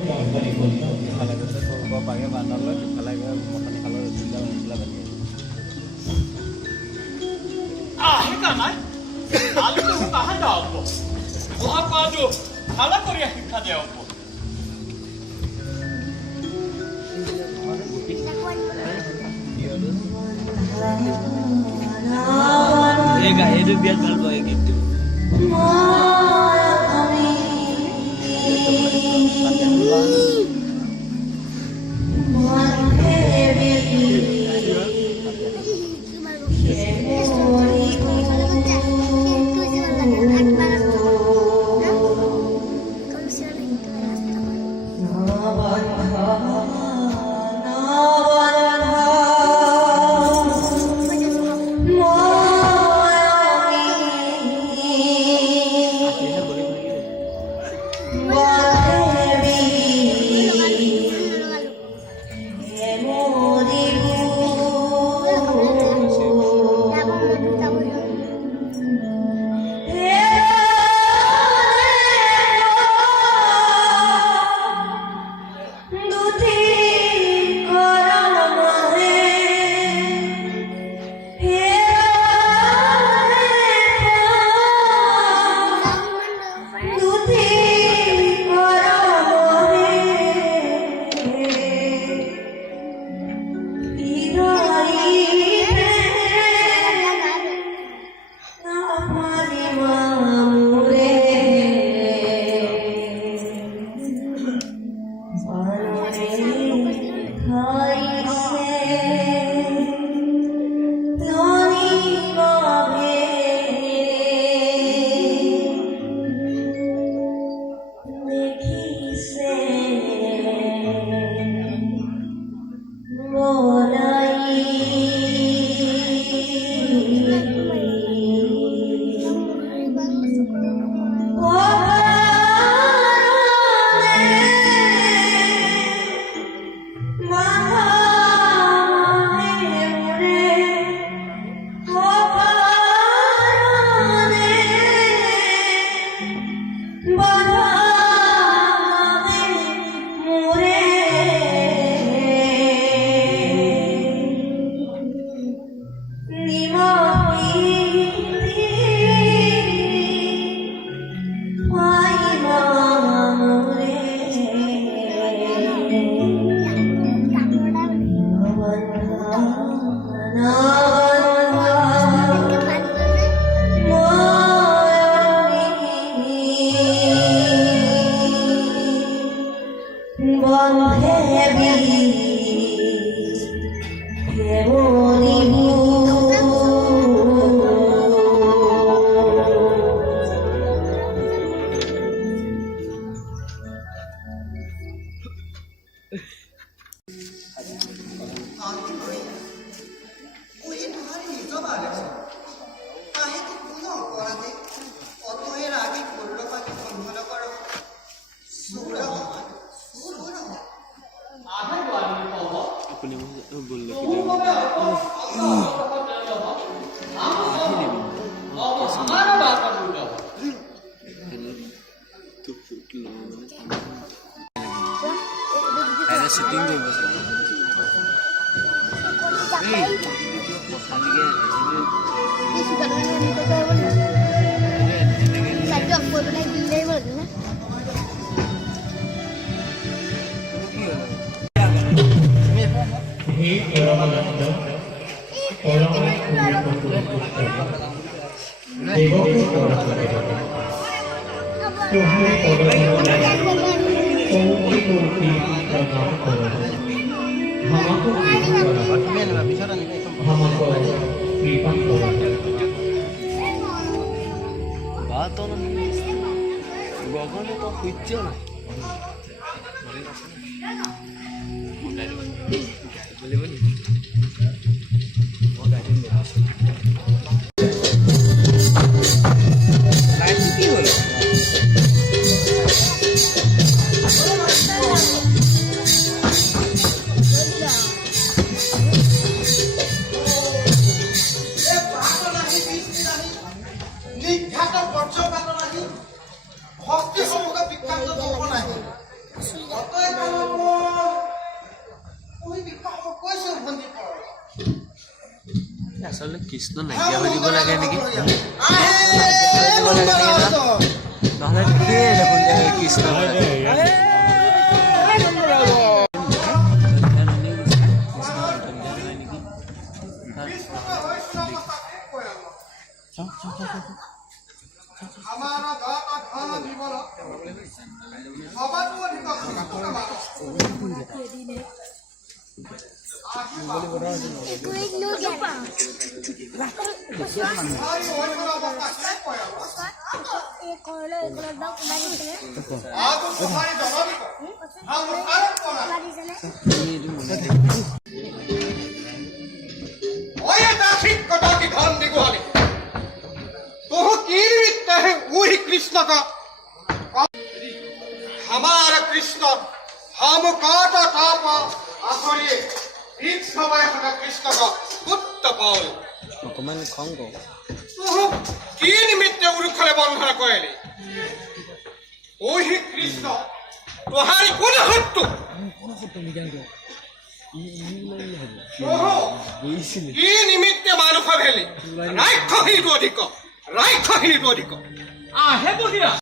ইফালে গৈছে সৰুব পাগে বান্ধালৈ ইফালে গৈ মথানি খালৰ চিন্তা মছলা বান্ধি আহিকা নাই আলু কাহা যাও ওহা পাজো খালা করিয়া শিক্ষা দেও itu biar kalau kayak gitu. shooting deh bos. Hei, kali ini sudah dengan itu kan? Satu aku pernah gilai mana? Ini orang-orang আচলতে কৃষ্ণ নাইকিয়া হৈ দিব লাগে নেকি নহ'লে ঠিকেই দেখোন কৃষ্ণ कृष्ण का हमारा कृष्ण हम काट ताप आखरी एक समय कृष्ण का पुत्र पाल অকণমান খং কওঁ की निमित्त उरुखले बंधन कहली ओही कृष्ण तुम्हारी कोन हत्तु की निमित्त मानुष भेली राक्षसी अधिक আহে বহিয়া